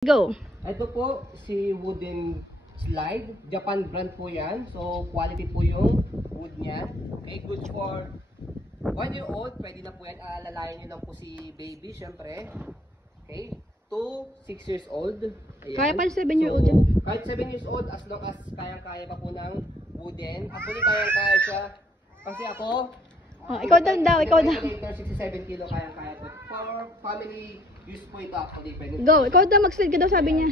Go. Ito po si wooden slide. Japan brand po yan. So quality po yung wood niya. Okay, good for 1 year old. Pwede na po yan. Alalayan nyo lang po si baby syempre. Okay. To 6 years old. Ayan. Kaya pa 7-year-old yan. Kahit 7 years old, as long as kayang-kaya pa po ng wooden. Actually, kayang-kaya siya. Kasi ako, Ikaw daw. 67 kilo kayang-kaya po. For family use po ito actually. Pwede. Go. Ikaw daw, mag-slide ka daw, sabi niya.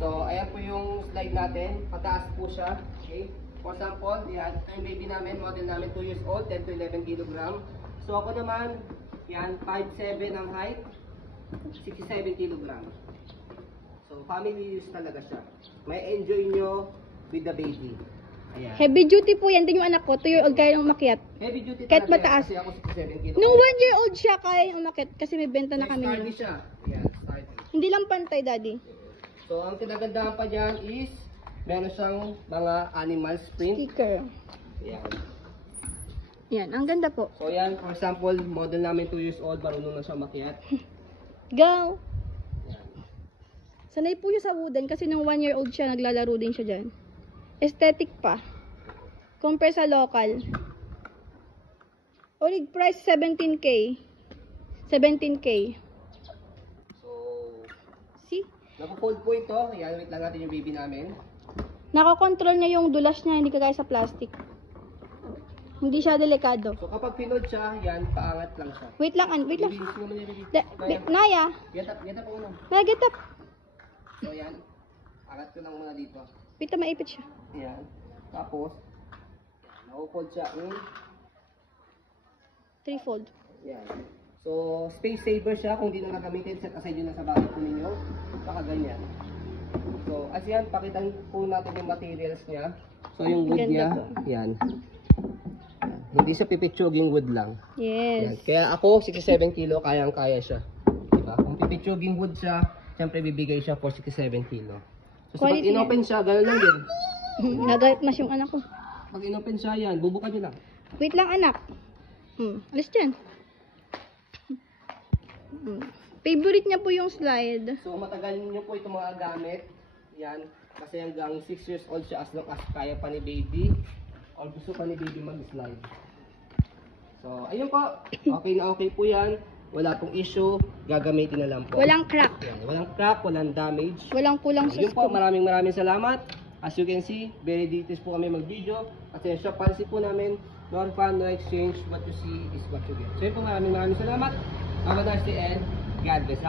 So, ayan po yung slide natin. Pataas po siya. Okay. For example, yan. Ito yung baby namin. Model namin 2 years old, 10 to 11 kilogram. So, ako naman, yan, 5'7 ang height. 67 kg. So, family use talaga siya. May enjoy nyo with the baby. Ayan. Heavy duty po yan. Din yung anak ko, 2-year-old kaya yung umakyat. Heavy duty Kahit talaga mataas. kasi ako 67 kg. Nung 1-year-old siya, kaya yung umakyat kasi may benta na kami Sturdy nun. siya. Ayan, sturdy. Hindi lang pantay, daddy. So, ang kinagandahan pa dyan is meron siyang mga animal print. Sticker. Ayan. Yan, ang ganda po. So, yan. For example, model namin 2 years old. Marunong na siya makiat. Go! Sanay po siya sa wooden kasi nung 1-year-old siya, naglalaro din siya dyan. Aesthetic pa. Compare sa local. Ulig price 17K. 17K. So, See? nakafold po ito. Ayan, wait lang natin yung baby namin. Nakakontrol niya yung dulas niya, hindi kagaya sa plastic. Hindi siya delikado. So, kapag pinod siya, yan, paangat lang siya. Wait lang. Bibilis mo naman yung Naya, Get up po muna. Naya, get up. So, yan. Angat ko lang muna dito. Pita, maipit siya. Ayan. Tapos, nakafold siya in. Threefold. Yan. So, space saver siya. Kung di na gagamitin, set aside yun lang sa bakit po ninyo. Baka ganyan. So, as yan, pakitan po natin yung materials niya. So, yung wood Ganda niya, po. yan. Hindi siya pipitsuging wood lang. Yan. Yes. Kaya ako, 67 kilo, kayang-kaya siya. Diba? Kung pipitsuging wood siya, siyempre bibigay siya for 67 kilo. So, pag Quality inopen siya, gano'n lang din. Nagalit mas yung anak ko. Pag inopen siya, yan, bubukan nyo lang. Wait lang, anak. Alis dyan. Favorite niya po yung slide. So, matagal niyo po itong mga gamit. Yan. Kasi hanggang 6 years old siya as long as kaya pa ni baby. Or gusto pa ni baby mag-slide. So, ayun po. Okay na okay po yan. Wala pong issue. Gagamitin na lang po. Walang crack. Yan. Walang crack, walang damage. Walang kulang sa Ayun po, scoop. maraming salamat. As you can see, very details po kami mag-video. Kasi yung shop policy po namin, no refund, no exchange. What you see is what you get. So yun po, maraming salamat. Have a nice day and God bless.